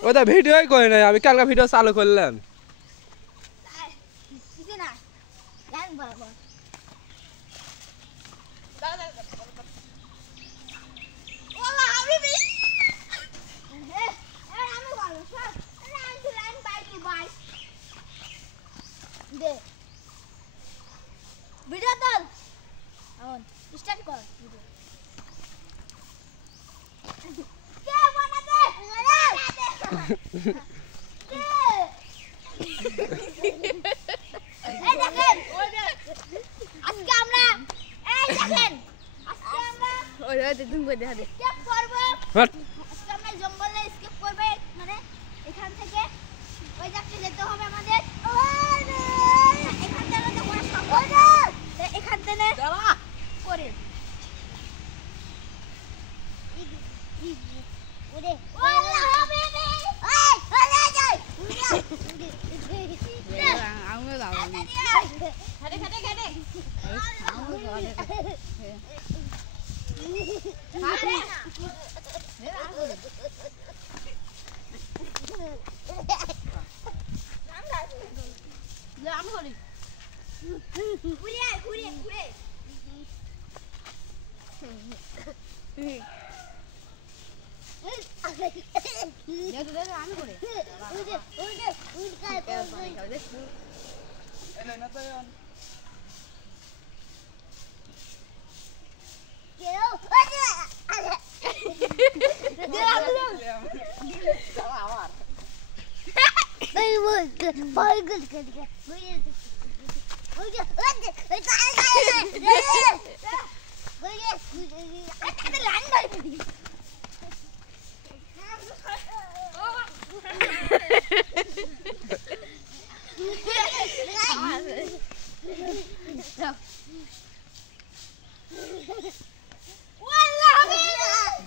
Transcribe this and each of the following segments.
ওটা ভিডিওই করে নাই আমি কালকে ভিডিও চালু করলাম কিছু না গান বরাবর ওলা হাবিবি আমি বলো স্যার লাইন টু লাইন বাই টু বাই দে ভিডিও তোল অন স্টার্ট কর ভিডিও কে বানাবে এই দেখেন আজকে আমরা এই দেখেন আজকে আমরা ওই তুমি কই দেখা দে স্কেপ করব হট আজকে আমরা জঙ্গলে স্কেপ করব মানে এখান থেকে ওই জায়গাতে যেতে হবে আমাদের এখান থেকে তো করা সম্ভব না এখান থেকে দাঁড়া করে ওরে ওয়াল্লাহ হাবিবি এই চলে যাই আমিও যাবো না খাটে খাটে খাটে আমিও যাবো আমি করি ঘুরে ঘুরে ঘুরে আমি করি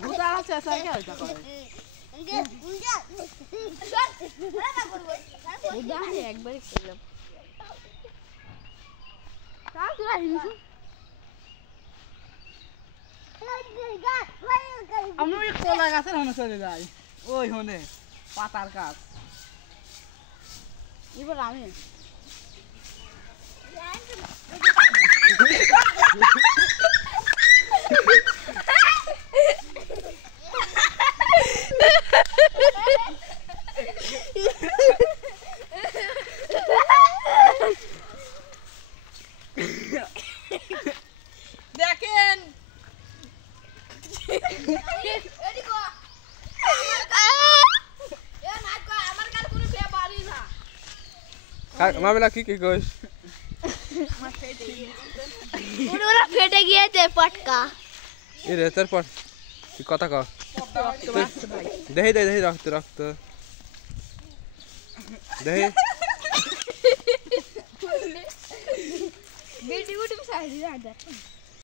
ভূতা আছে সাইকে হইতা করে ভূতা একবারই খেলাম তা তুই হিংসু আমি ওই কলা গাছের হনে চলে যাই ওই হনে পাতার গাছ এবার আমি দেখেন মামলা কি কি কইস পুরোটা ফেটে গিয়েছে পটকা এ রে তারপর তুই কথা কর দেহি দেহি দেহি রক্ত রক্ত দেহি বেটি বুটি সাইড দিয়ে